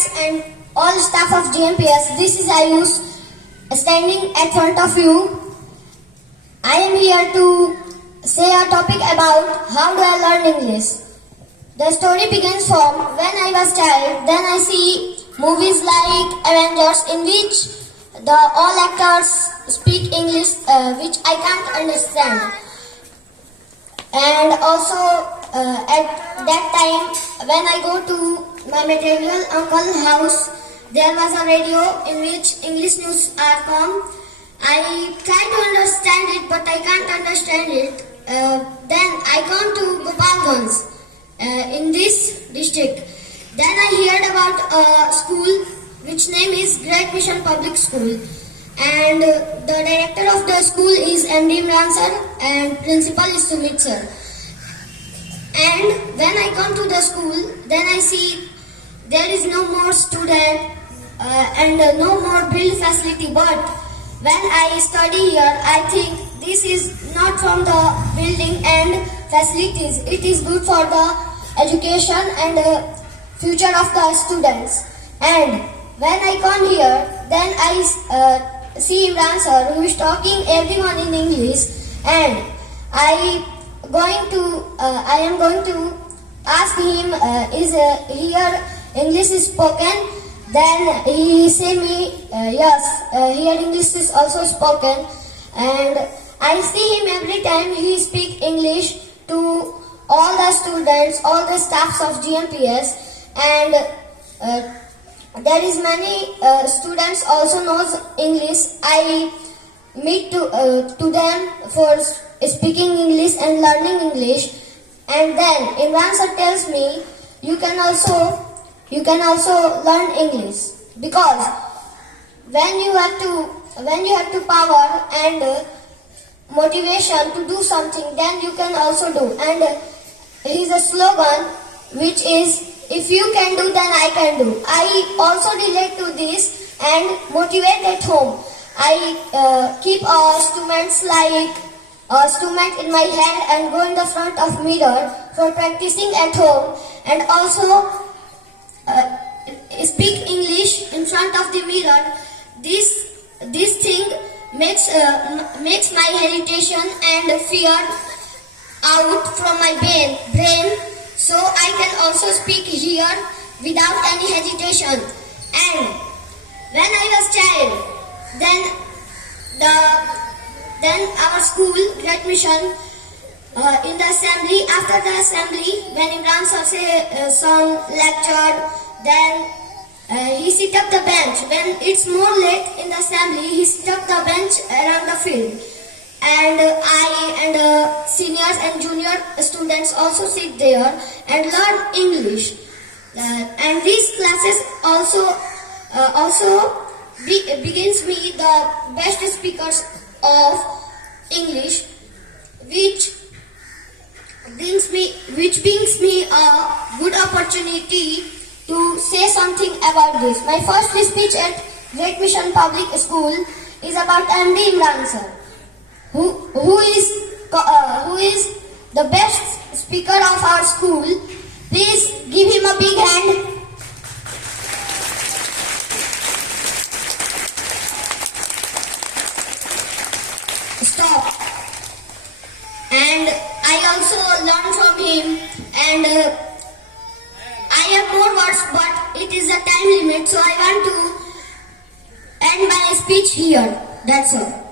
students and all staff of GMPS, this is Ayush standing at front of you. I am here to say a topic about how do I learn English. The story begins from when I was child. Then I see movies like Avengers in which the all actors speak English, which I can't understand. And also at that time, when I go to my maternal uncle's house, there was a radio in which English news are come. I try to understand it, but I can't understand it. Then I come to Gopalganj in this district. Then I heard about a school which name is Great Mission Public School, and the director of the school is MD Imran sir and principal is Sumit sir. And when I come to the school, then I see there is no more student and no more build facility. But when I study here, I think this is not from the building and facilities. It is good for the education and future of the students. And when I come here, then I see Imran sir who is talking everyone in English, and I am going to ask him, is here English is spoken? Then he say me, yes, here English is also spoken. And I see him every time he speak English to all the students, all the staffs of GMPS. And there is many students also knows English. I meet to them for speaking English and learning English. And then Imran sir tells me you can also learn English, because when you have to power and motivation to do something, then you can also do. And his a slogan which is, if you can do, then I can do. I also relate to this and motivate at home. I keep instruments like a instrument in my hand and go in the front of mirror for practicing at home, and also speak English in front of the mirror. This thing makes my hesitation and fear out from my brain, so I can also speak here without any hesitation. And when I was child, then our school, Great Mission, in the assembly, after the assembly, when Imran sir say some lectured, then he sit up the bench. When it's more late in the assembly, he sit up the bench around the field. And I and seniors and junior students also sit there and learn English. And these classes also begins me the best speakers of English, which brings me a good opportunity to say something about this. My first speech at Great Mission Public School is about MD Imran sir, who is the best speaker of our school. Please give him a big hand. Stop. And I also learned from him, and I have more words, but it is a time limit, so I want to end my speech here. That's all.